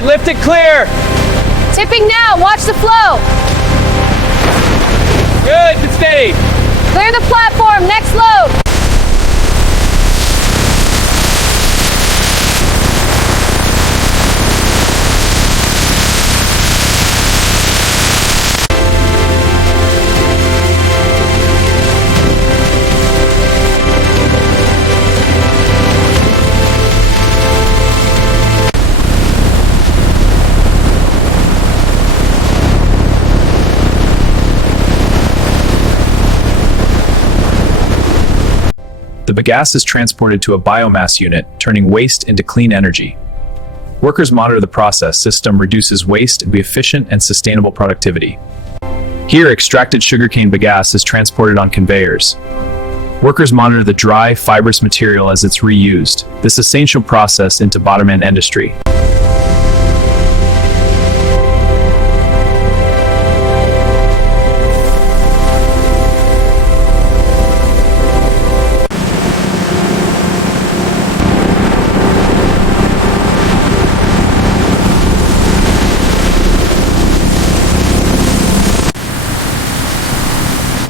right, lift it clear. Tipping now, watch the flow. Good, and steady. Clear the platform, next load. The bagasse is transported to a biomass unit, turning waste into clean energy. Workers monitor the process. System reduces waste and be efficient and sustainable productivity. Here, extracted sugarcane bagasse is transported on conveyors. Workers monitor the dry, fibrous material as it's reused. This essential process into bottom-end industry.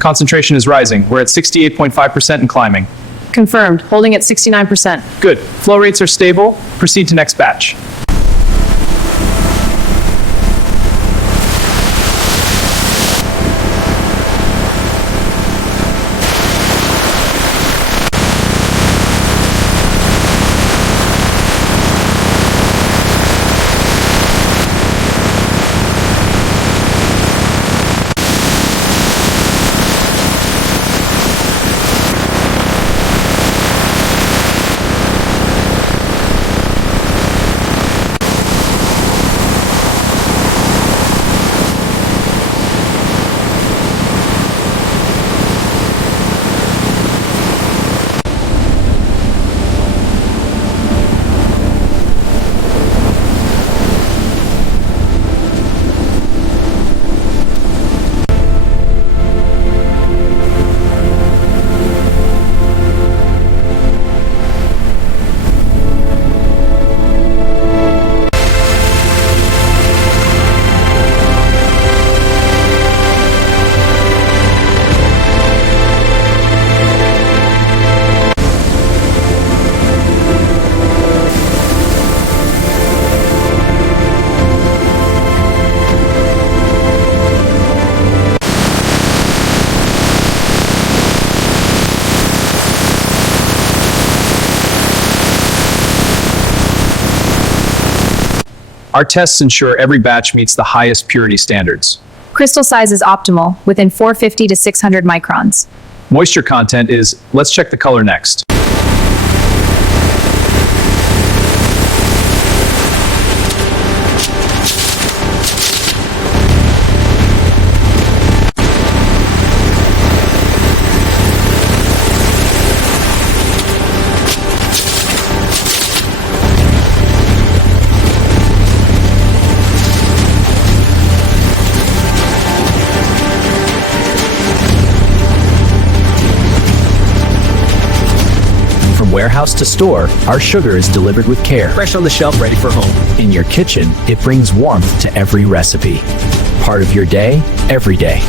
Concentration is rising. We're at 68.5% and climbing. Confirmed, holding at 69%. Good. Flow rates are stable. Proceed to next batch. Our tests ensure every batch meets the highest purity standards. Crystal size is optimal, within 450 to 600 microns. Moisture content is, let's check the color next. Warehouse to store, our sugar is delivered with care. Fresh on the shelf, ready for home. In your kitchen, it brings warmth to every recipe. Part of your day, every day.